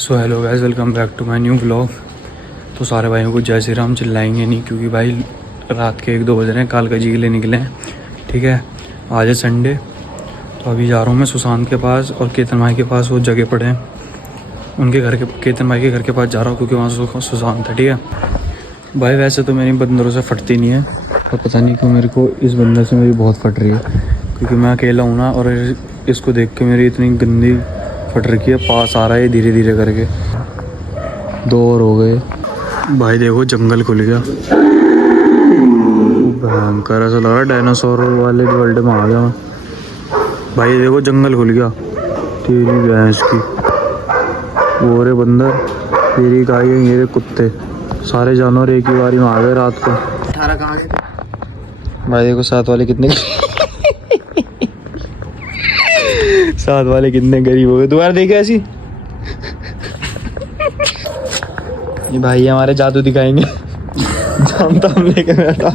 So hello guys, welcome back to my new vlog. तो सारे भाइयों को जय श्री राम। चिल्लाएंगे नहीं क्योंकि भाई रात के 1-2 बज रहे हैं। कालका जी के लिए निकले हैं, ठीक है। आज है संडे, तो अभी जा रहा हूँ मैं सुशांत के पास और केतन भाई के पास। वो जगह पड़े हैं उनके घर के, केतन भाई के घर के पास जा रहा हूँ क्योंकि वहाँ सुशांत है, ठीक है भाई। वैसे तो मेरी बंदरों से फटती नहीं है, और पता नहीं क्यों मेरे को इस बंदर से मेरी बहुत फट रही है, क्योंकि मैं अकेला हूँ ना। और इसको देख के मेरी इतनी गंदी फट रखी है। पास आ रहा है धीरे धीरे करके। 2 और हो गए भाई। देखो जंगल खुल गया, भयंकर ऐसा लग रहा है डायनासोर वाले वर्ल्ड में आ गया मैं भाई। देखो जंगल खुल गया। तेरी भैंस की वो रे बंदर, तेरी गाय, ये रे कुत्ते, सारे जानवर एक ही बारी में आ गए रात को। 18 कहाँ गए भाई देखो साथ वाले कितने साथ वाले कितने गरीब हो गए। दोबारा देखे ऐसी। ये भाई हमारे जादू दिखाएंगे। जानता हम लेके बैठा।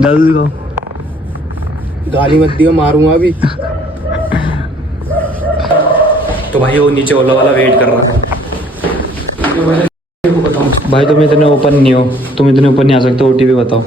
जादू दिखाओ। गाली मत दियो, मारूंगा अभी। तो भाई वो नीचे ओला वाला वेट कर रहा है। भाई तुम इतने ओपन नहीं हो, तुम इतने ऊपर नहीं आ सकते। ओटीपी बताओ।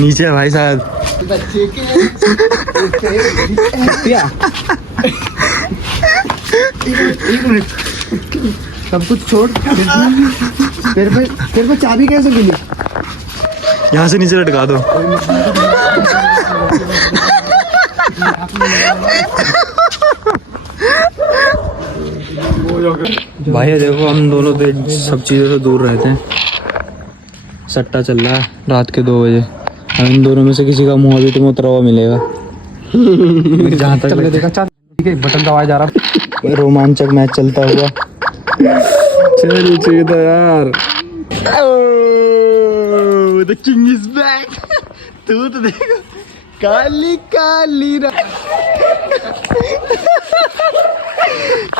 नीचे है भाई शायद। बच्चे के एक मिनट सब कुछ छोड़। तेरे पे चाबी कैसे मिली? यहाँ से नीचे लटका दो। भाई देखो हम दोनों तो सब चीज़ों से दूर रहते हैं। सट्टा चल रहा है रात के 2 बजे। अब इन दोनों में से किसी का मुँह अभी तुम्हें उतरा हुआ मिलेगा। जहाँ तक देखा बटन दबाया जा रहा। रोमांचक मैच चलता हुआ। चल चाहिए था यार। The king is back। तू तो देखो काली काली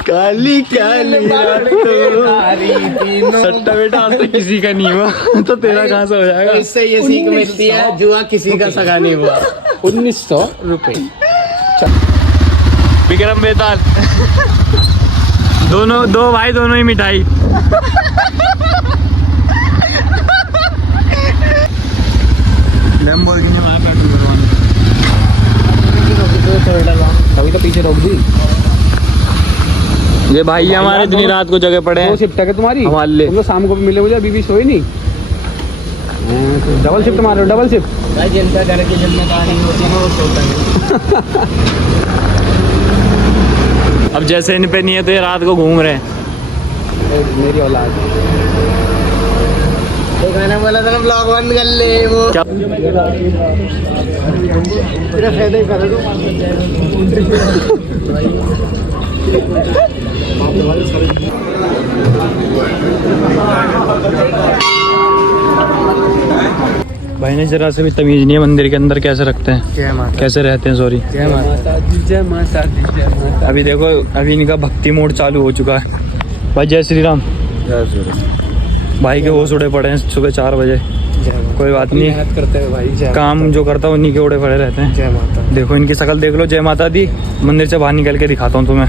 काली काली सट्टा बेटा आज तक किसी का नहीं हुआ, तो तेरा कहाँ से हो जाएगा। इससे ये सीख मिलती है, जुआ किसी का सगा नहीं हुआ। 1900 रुपए। विक्रम बेताल। दोनों 2 भाई, दोनों ही मिठाई। लैम्बोर्गिनी में पेट्रोल भरवाना। अभी तो पीछे रोक दी। ये भाई हमारे इतनी रात को जगह पड़े हैं। 2 शिफ्ट है तुम्हारी हमारे लिए। तुम लोग शाम को भी मिले मुझे, अभी भी सोई नहीं। डबल शिफ्ट मारो, डबल शिफ्ट। भाई जनता घर की जिम्मेदारी होती है वो सोता है। अब जैसे इन पे नहीं है तो ये रात को घूम रहे हैं। मेरी औलाद। एक मैंने बोला था ब्लॉग बंद कर ले। वो क्या तेरा फायदा ही कर भाई ने जरा से भी तमीज नहीं है मंदिर के अंदर कैसे रखते हैं, जय माता, कैसे रहते हैं। सॉरी, जय माता दी, जय माता दी, जय माता। अभी देखो अभी इनका भक्ति मोड चालू हो चुका है। भाई जय श्री राम। जय श्री राम। भाई के होश उड़े पड़े हैं सुबह 4 बजे। कोई बात नहीं, मेहनत करते हैं भाई। जय काम जो करता है उन्हीं के उड़े पड़े रहते हैं। जय माता। देखो इनकी शक्ल देख लो। जय माता दी। मंदिर से बाहर निकल के दिखाता हूँ तुम्हें।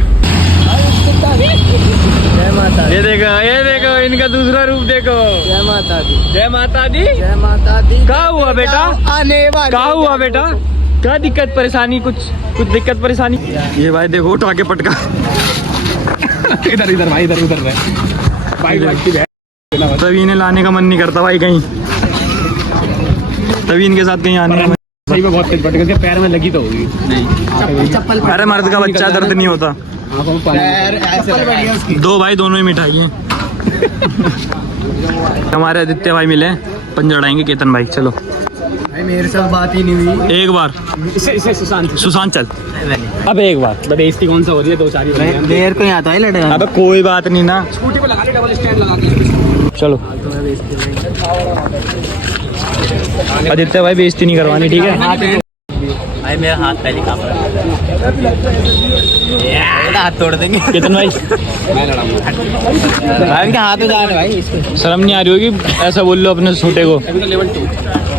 जय माता। ये देखो इनका दूसरा रूप देखो। जय माता दी, जय माता दी। जय माता दी। क्या हुआ बेटा? आने वाले क्या हुआ बेटा? क्या दिक्कत परेशानी? कुछ दिक्कत परेशानी? ये भाई देखो उठा के पटका। इधर इधर भाई, इधर उधर भाई। तभी इन्हें लाने का मन नहीं करता भाई कहीं। तभी इनके साथ कहीं आने का मन। सही में बहुत तेज पटक के पैर में लगी तो होगी। नहीं चप्पल। अरे मर्द का बच्चा दर्द नहीं होता। पैर ऐसे बढ़िया उसकी। 2 भाई दोनों ही मिठाई हैं। हमारे आदित्य भाई मिले, पंजड़ाएंगे केतन भाई। चलो भाई मेरे साथ बात ही नहीं हुई एक बार। इसे सुशांत चल अब एक बार। बेइज्जती कौन सा हो रही है? 2-4 ही देर को आता है लड़ेगा। अब कोई बात नहीं ना। स्कूटी पे लगा के डबल स्टैंड लगा के चलो आदित्य भाई बेइज्जती नहीं करवानी, ठीक है? भाई मेरा हाथ पहले काम कर हाथ तोड़ देंगे केतन भाई मैं लड़ाऊंगा भाई, इनके हाथ में जा रहे भाई इसके। शर्म नहीं आ रही होगी? ऐसा बोल लो अपने छोटे को। अभी तो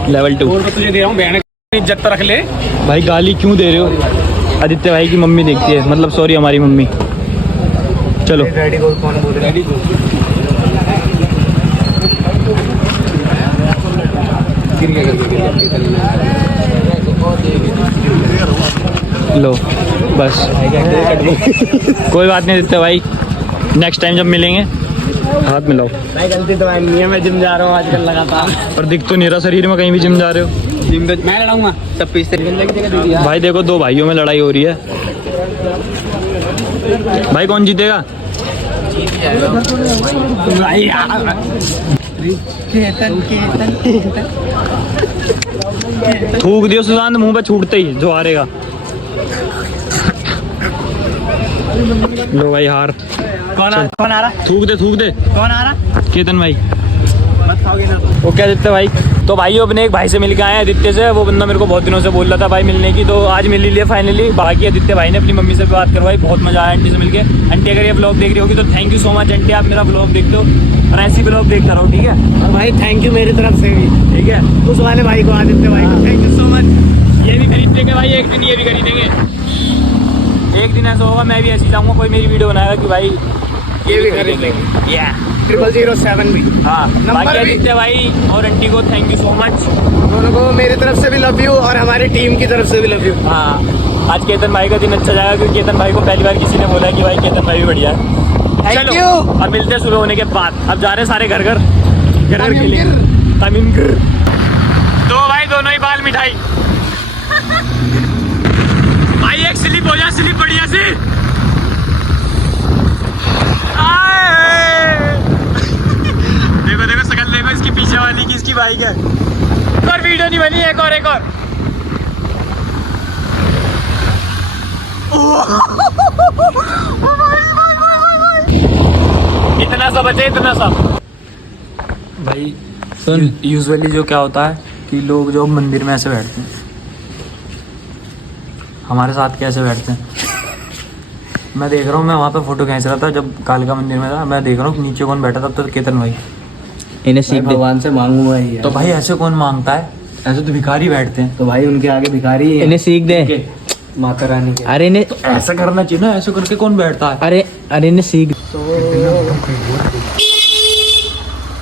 लेवल 2 और तुझे दे रहा हूँ, बहन इज्जत तो रख ले भाई। गाली क्यों दे रहे हो? आदित्य भाई की मम्मी देखती है, मतलब सॉरी हमारी मम्मी। चलो रेडी को कौन बोल रहा है? रेडी को गिर गया लो बस। कोई बात नहीं आदित्य भाई, नेक्स्ट टाइम जब मिलेंगे हाथ मिलाओ। भाई गलती तो भाई नहीं है, मैं जिम जा रहा हूँ आजकल लगातार। पर दिख तो नहीं रहा शरीर में, कहीं भी जिम जा रहे हो। जिम पे मैं लड़ाऊंगा सब पीछे भाई देखो दो भाइयों में लड़ाई हो रही है, भाई कौन जीतेगा? थूक दियो सुशांत मुंह पे छूटते ही, जो हारेगा। लो भाई हार। कौन आ रहा? थूक दे कौन आ रहा? केतन भाई। मत खाओगे ना ओके आदित्य भाई। तो भाइयों अपने एक भाई से मिल के आए हैं, आदित्य से। वो बंदा मेरे को बहुत दिनों से बोल रहा था भाई मिलने की, तो आज मिल ही लिया फाइनली। बाकी आदित्य भाई ने अपनी मम्मी से भी बात करवाई, बहुत मजा आया आंटी से मिलके। आंटी अगर ये ब्लॉग देख रही होगी तो thank you so much aunty, आप मेरा ब्लॉग देखते हो और ऐसी ब्लॉग देखता रहो, ठीक है? और भाई थैंक यू मेरी तरफ से भी, ठीक है, उस वाले भाई को, आदित्य भाई को थैंक यू सो मच। ये भी खरीद देंगे भाई, एक दिन ये भी खरीदेंगे। एक दिन ऐसा होगा मैं भी ऐसी जाऊँगा, कोई मेरी वीडियो बनाएगा कि भाई ये भी खरीद लेंगे। 0007 भी। हाँ। नंबर बाकी भी। आदित्य भाई और आंटी को थैंक यू सो मच। दोनों को मेरी तरफ से भी लव यू और हमारी टीम की तरफ से भी लव यू। हाँ, आज केतन भाई का दिन अच्छा जाएगा क्योंकि केतन भाई को पहली बार किसी ने बोला कि भाई केतन भाई भी बढ़िया है। Thank you। अब मिलते हैं सुबह होने के बाद। अब जा रहे हैं सारे घर खेलेंगे। तमिमगिर। तो भाई दोनों ही बाल मिठाई। भाई एक स्लिप हो जा, स्लिप बढ़िया सी। देखो देखो शकल देखो इसकी पीछे वाली की, इसकी बाइक है। और वीडियो नहीं बनी, एक और इतना सा बचे, इतना सा। भाई सुन, यूजुअली जो क्या होता है कि लोग जो मंदिर में ऐसे बैठते हैं, हमारे साथ कैसे बैठते हैं। मैं देख रहा हूँ, मैं वहाँ पे फोटो खींच रहा था जब कालका मंदिर में था, मैं देख रहा हूँ कि नीचे कौन बैठा था, तब तो केतन भाई। इन्हें सीख भगवान से मांगूंगा ही है। तो भाई ऐसे कौन मांगता है, ऐसे तो भिखारी बैठते हैं। तो भाई उनके आगे भिखारी है। इन्हें सीख दे। माता रानी के। अरे इन्हें तो ऐसा करना चाहिए ना, ऐसे करके कौन बैठता है। अरे इन्हें सीख।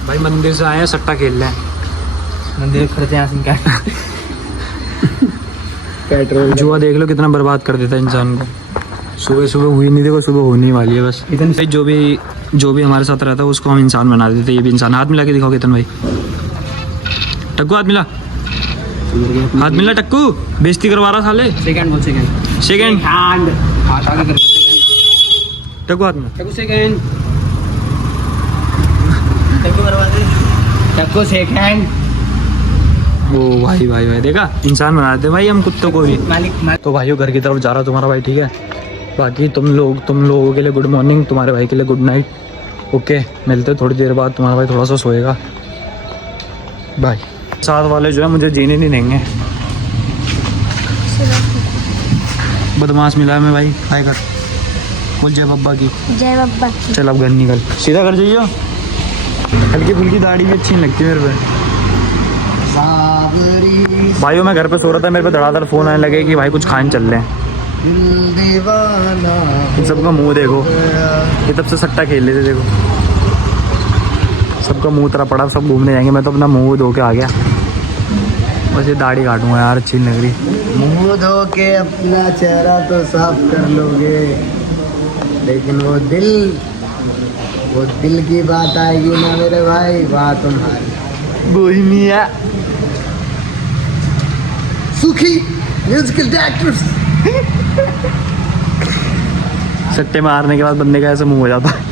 भाई मंदिर से आए हैं, सट्टा खेल रहे हैं। मंदिर खड़ते हैं का पेट्रोल जुआ देख लो कितना बर्बाद कर देता है इंसान को। सुबह सुबह हुई नहीं, देखो सुबह होने ही वाली है बस। भाई जो भी हमारे साथ रहता है उसको हम इंसान बना देते हैं। ये भी इंसान। हाथ मिला के दिखाओ केतन भाई। टक्कू हाथ मिला, हाथ मिला टक्कू। बेइज्जती करवा रहा साले। सेकंड बोल, सेकंड सेकंड हाथ आगे कर। टक्कू हाथ में। टक्कू सेकंड, टक्कू करवा दे। टक्कू सेकंड। ओ भाई भाई भाई देखा, इंसान बना देते भाई हम कुत्तों को भी। मालिक तो भाइयों घर की तरफ जा रहा तुम्हारा भाई, ठीक है? बाकी तुम लोगों के लिए गुड मॉर्निंग, तुम्हारे भाई के लिए गुड नाइट। ओके, मिलते थोड़ी देर बाद। तुम्हारा भाई थोड़ा सा सोएगा। बाय। साथ वाले जो है मुझे जीने नहीं देंगे। बदमाश मिला है मैं भाई। हाय कर, बोल जय बब्बा की। जय बब्बा। चल अब घर निकल, सीधा घर जाइयो। हल्की फुल्की दाढ़ी भी अच्छी नहीं लगती मेरे पे। भाइयों मैं घर पे सो रहा था, मेरे पे धड़ाधड़ फोन आने लगे कि भाई कुछ खाने चल रहे हैं। इन सबका मुंह देखो, ये तब से सट्टा खेल लेते देखो। सबका मुंह तरह पड़ा, सब घूमने जाएंगे। मैं तो अपना मुंह धो के आ गया, बस ये दाढ़ी काटूंगा यार, अच्छी लग रही। मुंह धो के अपना चेहरा तो साफ कर लोगे, लेकिन वो दिल की बात आएगी ना मेरे भाई, बात तुम्हारी बोहिमिया सुखी म्यूजिकल डायरेक्टर्स। सट्टे मारने के बाद बंदे का ऐसा मुंह हो जाता है।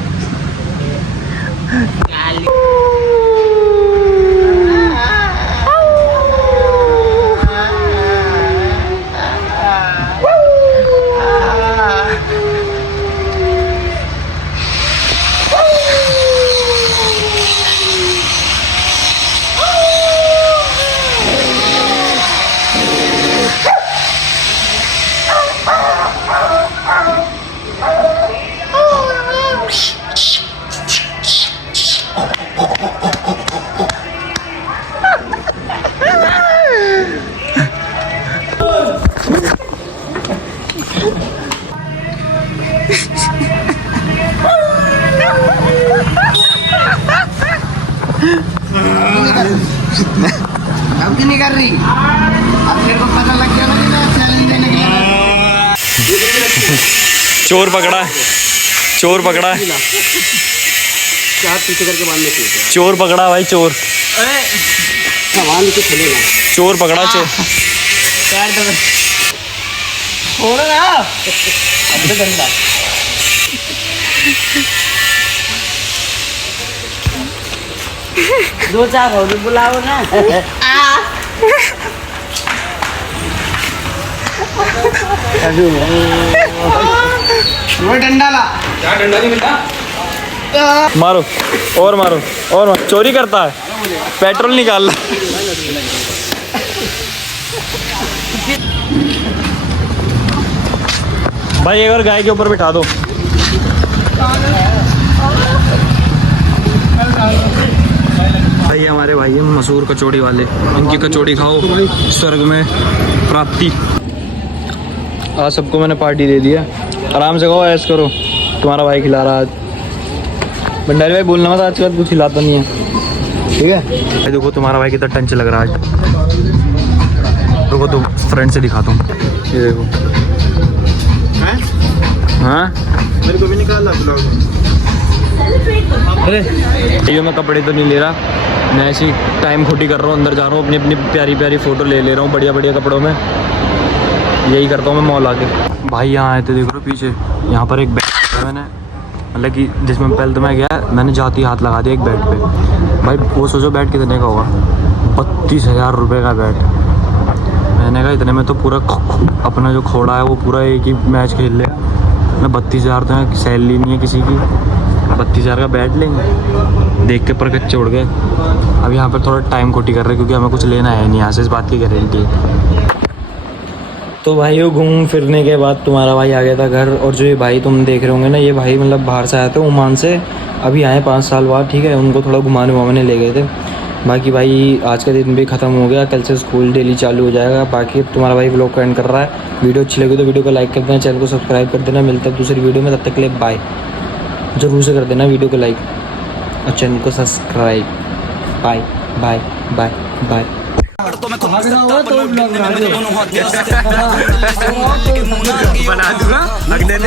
गलती नहीं कर रही। अब तेरे को पता लग गया ना कि मैं चैलेंज देने के लिए चोर पकड़ा है, चोर पकड़ा है, चार पीछे करके बांधने चाहिए। चोर पकड़ा भाई, चोर बांध के चलेगा। चोर पकड़ा, चोर। छोड़ो ना अब तो गंदा दो चार और भी बुलाओ ना वो डंडा ला। क्या डंडा नहीं मिलता मारो और मारो और मारो। चोरी करता है, पेट्रोल निकाल। भाई एक और गाय के ऊपर बिठा दो। भाई हमारे भाई हैं मशहूर कचौड़ी वाले, उनकी कचौड़ी खाओ स्वर्ग में प्राप्ति। आज सबको मैंने पार्टी दे दिया, आराम से खाओ, ऐश करो, तुम्हारा भाई खिला रहा आज। भंडारी भाई बोलना मत, आज के बाद कुछ खिलाता नहीं है, ठीक है। भाई देखो तुम्हारा भाई कितना टंच लग रहा है आज। देखो तो फ्रेंड से दिखाता हूँ, ये देखो। हाँ मेरे को भी निकाल ब्लॉग। अरे ये मैं कपड़े तो नहीं ले रहा, मैं ऐसी टाइम खोटी कर रहा हूँ, अंदर जा रहा हूँ, अपनी अपनी प्यारी प्यारी फ़ोटो ले रहा हूँ बढ़िया बढ़िया कपड़ों में। यही करता हूँ मैं मॉल आके। भाई यहाँ आए थे, देख रहे हो पीछे, यहाँ पर एक बैग है मैंने, मतलब कि जिसमें पहले तो मैं गया, मैंने जाती हाथ लगा दिया एक बैट पे। भाई वो सोचो बैट कितने का होगा, 32,000 रुपये का बैट। मैंने कहा इतने में तो पूरा अपना जो खोड़ा है वो पूरा एक ही मैच खेल लिया। मैं 32,000 तो सैलरी नहीं है किसी की, 32,000 का बैट लेंगे, देख के पर कच्चे उड़ गए। अब यहाँ पर थोड़ा टाइम खोटी कर रहे हैं क्योंकि हमें कुछ लेना है नहीं यहाँ से, इस बात की गारंटी है। तो भाई वो घूम फिरने के बाद तुम्हारा भाई आ गया था घर, और जो ये भाई तुम देख रहे होंगे ना, ये भाई मतलब बाहर से आए थे ओमान से, अभी आए 5 साल बाद, ठीक है। उनको थोड़ा घुमाने वुमाने ले गए थे। बाकी भाई आज का दिन भी ख़त्म हो गया, कल से स्कूल डेली चालू हो जाएगा। बाकी तुम्हारा भाई व्लॉग को एंड कर रहा है। वीडियो अच्छी लगी तो वीडियो को लाइक कर देना, चैनल को सब्सक्राइब कर देना। मिलता है दूसरी वीडियो में, तब तक के लिए बाय। ज़रूर से कर देना वीडियो को लाइक और चैनल को subscribe. Bye bye bye bye. बना दूंगा अगले दिन।